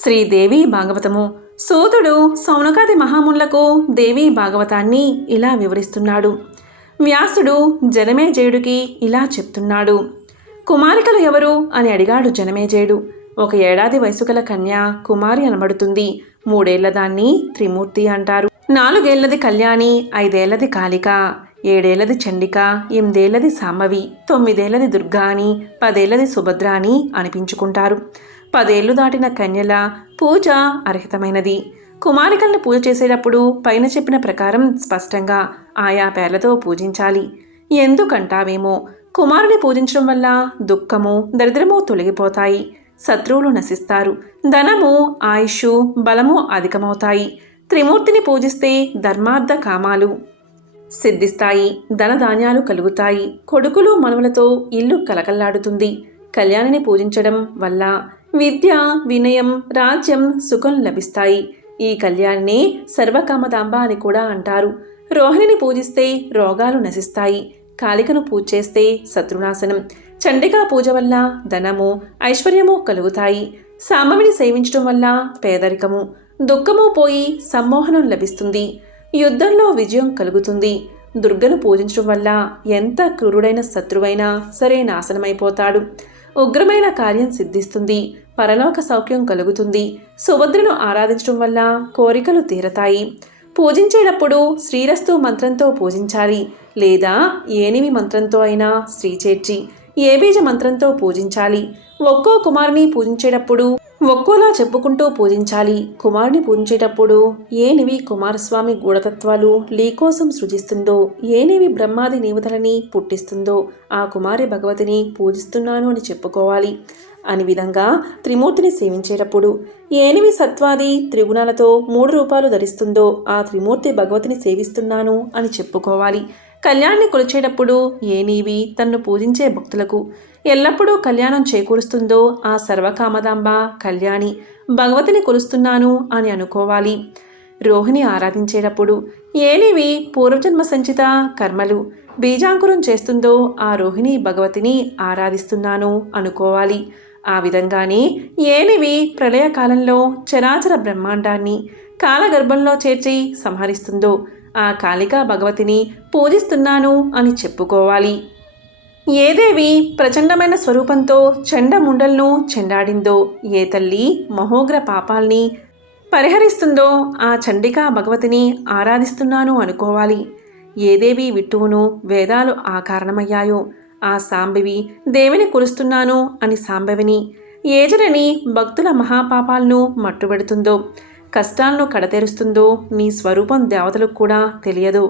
శ్రీదేవి భాగవతము. సూతుడు సౌనకాది మహామునులకు దేవి భాగవతాన్ని ఇలా వివరిస్తున్నాడు. వ్యాసుడు జనమేజయుడికి ఇలా చెప్తున్నాడు. కుమారికలు ఎవరు అని అడిగాడు జనమేజయుడు. 1 ఏడాది వయసు గల కన్య కుమారి అనబడుతుంది. 3 ఏళ్ల దాన్ని త్రిమూర్తి అంటారు. 4 ఏళ్లది కళ్యాణి, 5 ఏళ్లది కాళిక, 7 ఏళ్లది చండిక, 8 ఏళ్లది సాంబవి, 9 ఏళ్లది దుర్గా అని, 10 ఏళ్లది సుభద్ర అని అనిపించుకుంటారు. 10 ఏళ్లు దాటిన కన్యల పూజ అర్హితమైనది. కుమారికల్ని పూజ చేసేటప్పుడు పైన చెప్పిన ప్రకారం స్పష్టంగా ఆయా పేర్లతో పూజించాలి. ఎందుకంటావేమో, కుమారుని పూజించడం వల్ల దుఃఖము దరిద్రము తొలగిపోతాయి, శత్రువులు నశిస్తారు, ధనము ఆయుష్ బలము అధికమవుతాయి. త్రిమూర్తిని పూజిస్తే ధర్మార్థ కామాలు సిద్ధిస్తాయి, ధనధాన్యాలు కలుగుతాయి, కొడుకులు మనవలతో ఇల్లు కలకల్లాడుతుంది. కళ్యాణిని పూజించడం వల్ల విద్య వినయం రాజ్యం సుఖం లభిస్తాయి. ఈ కళ్యాణిని సర్వకామదాంబ అని కూడా అంటారు. రోహిణిని పూజిస్తే రోగాలు నశిస్తాయి, కాళికను పూజ చేస్తే శత్రునాశనం, చండికా పూజ వల్ల ధనము ఐశ్వర్యము కలుగుతాయి, సాంబవిని సేవించడం వల్ల పేదరికము దుఃఖము పోయి సమ్మోహనం లభిస్తుంది, యుద్ధంలో విజయం కలుగుతుంది. దుర్గను పూజించడం వల్ల ఎంత క్రూరుడైన శత్రువైనా సరే నాశనమైపోతాడు. ఉగ్రమైన కార్యం సిద్ధిస్తుంది, పరలోక సౌఖ్యం కలుగుతుంది. సుభద్రను ఆరాధించడం వల్ల కోరికలు తీరతాయి. పూజించేటప్పుడు శ్రీరస్తు మంత్రంతో పూజించాలి, లేదా ఏనివి మంత్రంతో అయినా శ్రీ చేర్చి ఏ బీజ మంత్రంతో పూజించాలి. ఒక్కో కుమారుని పూజించేటప్పుడు ఒక్కోలా చెప్పుకుంటూ పూజించాలి. కుమారుని పూజించేటప్పుడు ఏనివి కుమారస్వామి గూఢతత్వాలు లీకోసం సృజిస్తుందో, ఏనివి బ్రహ్మాది దేవతలని పుట్టిస్తుందో ఆ కుమారి భగవతిని పూజిస్తున్నాను అని చెప్పుకోవాలి. అని విధంగా త్రిమూర్తిని సేవించేటప్పుడు ఏనివి సత్వాది త్రిగుణాలతో 3 రూపాలు ధరిస్తుందో ఆ త్రిమూర్తి భగవతిని సేవిస్తున్నాను అని చెప్పుకోవాలి. కళ్యాణ్ని కొలిచేటప్పుడు ఏనీవి తన్ను పూజించే భక్తులకు ఎల్లప్పుడూ కళ్యాణం చేకూరుస్తుందో ఆ సర్వకామదాంబ కళ్యాణి భగవతిని కొలుస్తున్నాను అని అనుకోవాలి. రోహిణి ఆరాధించేటప్పుడు ఏనివి పూర్వజన్మ సంచిత కర్మలు బీజాంకురం చేస్తుందో ఆ రోహిణి భగవతిని ఆరాధిస్తున్నాను అనుకోవాలి. ఆ విధంగానే ఏనివి ప్రళయకాలంలో చరాచర బ్రహ్మాండాన్ని కాలగర్భంలో చేర్చి సంహరిస్తుందో ఆ కాళికా భగవతిని పూజిస్తున్నాను అని చెప్పుకోవాలి. ఏ దేవి ప్రచండమైన స్వరూపంతో చండముండలను చెండాడిందో, ఏ తల్లి మహోగ్ర పాపాల్ని పరిహరిస్తుందో ఆ చండికా భగవతిని ఆరాధిస్తున్నాను అనుకోవాలి. ఏ దేవి విట్టువును వేదాలు ఆ కారణమయ్యాయో ఆ సాంబవి దేవిని కొలుస్తున్నాను అని సాంబవిని, ఏ జనని భక్తుల మహాపాపాలను మట్టుబెడుతుందో, కష్టాలను కడతెరుస్తుందో నీ స్వరూపం దేవతలకు కూడా తెలియదు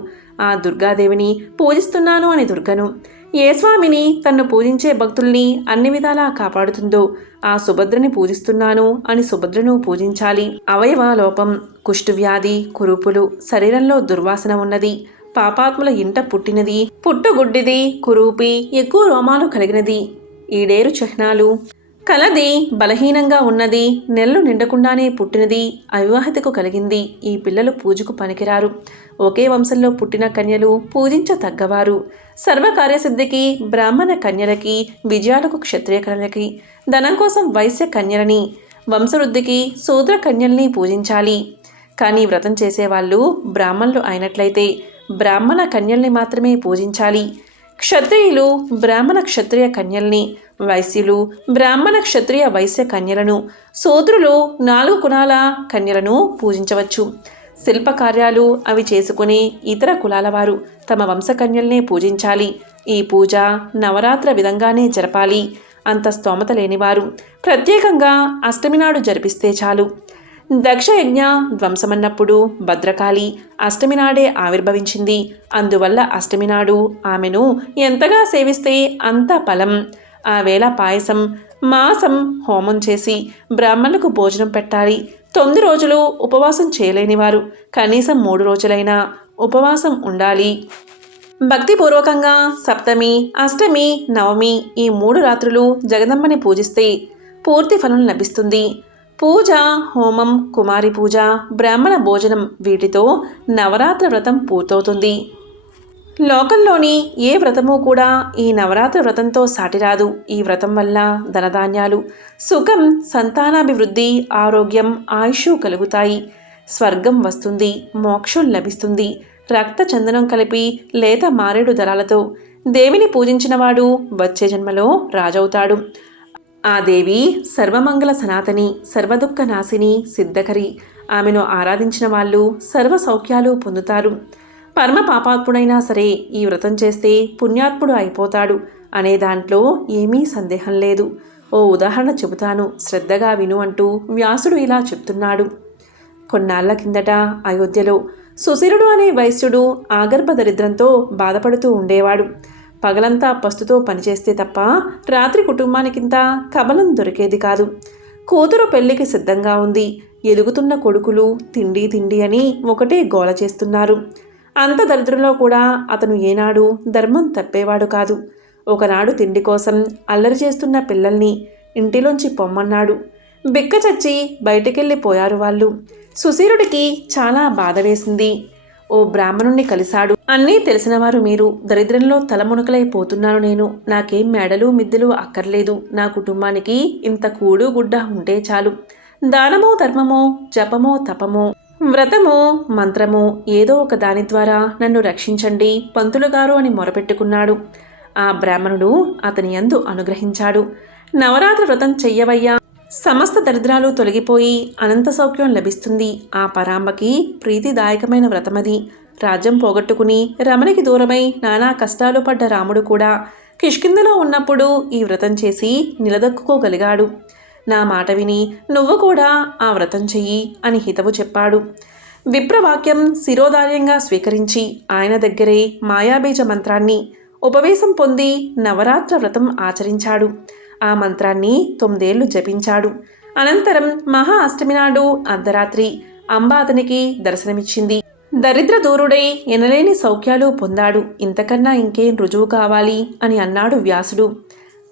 ఆ దుర్గాదేవిని పూజిస్తున్నాను అని దుర్గను, ఏ స్వామిని తన్ను పూజించే భక్తుల్ని అన్ని విధాలా కాపాడుతుందో ఆ సుభద్రని పూజిస్తున్నాను అని సుభద్రను పూజించాలి. అవయవ లోపం, కుష్ఠవ్యాధి, కురూపులు, శరీరంలో దుర్వాసన ఉన్నది, పాపాత్ముల ఇంట పుట్టినది, పుట్టుగుడ్డిది, కురూపి, ఎక్కువ రోమాలు కలిగినది, ఈడేరు చిహ్నాలు కలది, బలహీనంగా ఉన్నది, నెలలు నిండకుండానే పుట్టినది, అవివాహితకు కలిగింది, ఈ పిల్లలు పూజకు పనికిరారు, ఒకే వంశంలో పుట్టిన కన్యలు పూజించతగ్గవారు, సర్వకార్యసిద్ధికి బ్రాహ్మణ కన్యలకి, విజయాలకు క్షత్రియ కన్యలకి, ధనం కోసం వైశ్య కన్యలని, వంశవృద్ధికి శూద్ర కన్యల్ని పూజించాలి. కానీ వ్రతం చేసేవాళ్ళు బ్రాహ్మణులు అయినట్లయితే బ్రాహ్మణ కన్యల్ని మాత్రమే పూజించాలి. క్షత్రియులు బ్రాహ్మణ క్షత్రియ కన్యల్ని, వైశ్యులు బ్రాహ్మణ క్షత్రియ వైశ్య కన్యలను, శూద్రులు 4 కులాల కన్యలను పూజించవచ్చు. శిల్పకార్యాలు అవి చేసుకునే ఇతర కులాల వారు తమ వంశకన్యల్నే పూజించాలి. ఈ పూజ నవరాత్ర విధంగానే జరపాలి. అంత స్తోమత లేనివారు ప్రత్యేకంగా అష్టమి నాడు జరిపిస్తే చాలు. దక్షయజ్ఞ ధ్వంసమన్నప్పుడు భద్రకాళి అష్టమి నాడే ఆవిర్భవించింది. అందువల్ల అష్టమి నాడు ఆమెను ఎంతగా సేవిస్తే అంత ఫలం. ఆ వేళ పాయసం మాసం హోమం చేసి బ్రాహ్మణులకు భోజనం పెట్టాలి. 9 రోజులు ఉపవాసం చేయలేనివారు కనీసం 3 రోజులైనా ఉపవాసం ఉండాలి. భక్తిపూర్వకంగా సప్తమి, అష్టమి, నవమి ఈ 3 రాత్రులు జగదంబని పూజిస్తే పూర్తి ఫలం లభిస్తుంది. పూజ, హోమం, కుమారి పూజ, బ్రాహ్మణ భోజనం వీటితో నవరాత్ర వ్రతం పూర్తవుతుంది. లోకంలోని ఏ వ్రతము కూడా ఈ నవరాత్రి వ్రతంతో సాటిరాదు. ఈ వ్రతం వల్ల ధనధాన్యాలు, సుఖం, సంతానాభివృద్ధి, ఆరోగ్యం, ఆయుష్ కలుగుతాయి. స్వర్గం వస్తుంది, మోక్షం లభిస్తుంది. రక్త చందనం కలిపి లేత మారేడు దళాలతో దేవిని పూజించినవాడు వచ్చే జన్మలో రాజవుతాడు. ఆ దేవి సర్వమంగళ సనాతని, సర్వదుఃఖ నాశిని, సిద్ధకరి. ఆమెను ఆరాధించిన వాళ్ళు సర్వ సౌఖ్యాలు పొందుతారు. పరమ పాపాత్ముడైనా సరే ఈ వ్రతం చేస్తే పుణ్యాత్ముడు అయిపోతాడు అనే దాంట్లో ఏమీ సందేహం లేదు. ఓ ఉదాహరణ చెబుతాను, శ్రద్ధగా విను అంటూ వ్యాసుడు ఇలా చెప్తున్నాడు. కొన్నాళ్ల కిందట అయోధ్యలో సుశీరుడు అనే వైశ్యుడు ఆగర్భ దరిద్రంతో బాధపడుతూ ఉండేవాడు. పగలంతా పస్తుతో పనిచేస్తే తప్ప రాత్రి కుటుంబానికింత కబలం దొరికేది కాదు. కూతురు పెళ్లికి సిద్ధంగా ఉంది. ఎదుగుతున్న కొడుకులు తిండి తిండి అని ఒకటే గోల చేస్తున్నారు. అంత దరిద్రంలో కూడా అతను ఏనాడు ధర్మం తప్పేవాడు కాదు. ఒకనాడు తిండి కోసం అల్లరి చేస్తున్న పిల్లల్ని ఇంటిలోంచి పొమ్మన్నాడు. బిక్క చచ్చి బయటికెళ్ళిపోయారు వాళ్ళు. సుశీరుడికి చాలా బాధ వేసింది. ఓ బ్రాహ్మణుణ్ణి కలిశాడు. అన్నీ తెలిసినవారు మీరు. దరిద్రంలో తలమునకలైపోతున్నాను నేను. నాకేం మేడలు మిద్దెలు అక్కర్లేదు. నా కుటుంబానికి ఇంత కూడు గుడ్డ ఉంటే చాలు. దానమో ధర్మమో, జపమో తపమో, వ్రతమో మంత్రమో ఏదో ఒక దాని ద్వారా నన్ను రక్షించండి పంతులుగారు అని మొరపెట్టుకున్నాడు. ఆ బ్రాహ్మణుడు అతని యందు అనుగ్రహించాడు. నవరాత్రి వ్రతం చెయ్యవయ్యా, సమస్త దరిద్రాలు తొలగిపోయి అనంత సౌఖ్యం లభిస్తుంది. ఆ పరాంబకి ప్రీతిదాయకమైన వ్రతమది. రాజ్యం పోగొట్టుకుని రమణికి దూరమై నానా కష్టాలు పడ్డ రాముడు కూడా కిష్కిందలో ఉన్నప్పుడు ఈ వ్రతం చేసి నిలదొక్కుకోగలిగాడు. నా మాట విని నువ్వు కూడా ఆ వ్రతం చెయ్యి అని హితవు చెప్పాడు. విప్రవాక్యం శిరోధార్యంగా స్వీకరించి ఆయన దగ్గరే మాయాబీజ మంత్రాన్ని ఉపవేశం పొంది నవరాత్ర వ్రతం ఆచరించాడు. ఆ మంత్రాన్ని 9 ఏళ్లు జపించాడు. అనంతరం మహా అష్టమి నాడు అర్ధరాత్రి అంబ అతనికి దర్శనమిచ్చింది. దరిద్ర దూరుడై ఎనలేని సౌఖ్యాలు పొందాడు. ఇంతకన్నా ఇంకేం రుజువు కావాలి అని అన్నాడు వ్యాసుడు.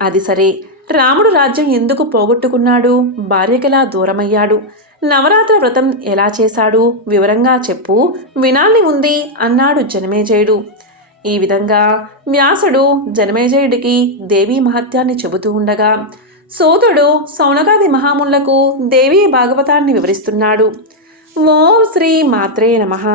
అది సరే, రాముడు రాజ్యం ఎందుకు పోగొట్టుకున్నాడు? భార్యకెలా దూరమయ్యాడు? నవరాత్ర వ్రతం ఎలా చేశాడు? వివరంగా చెప్పు, వినాల్ని ఉంది అన్నాడు జనమేజయుడు. ఈ విధంగా వ్యాసుడు జనమేజయుడికి దేవీ మహత్యాన్ని చెబుతూ ఉండగా సోతుడు సౌనకాది మహామునులకు దేవీ భాగవతాన్ని వివరిస్తున్నాడు. ఓం శ్రీ మాత్రే నమః.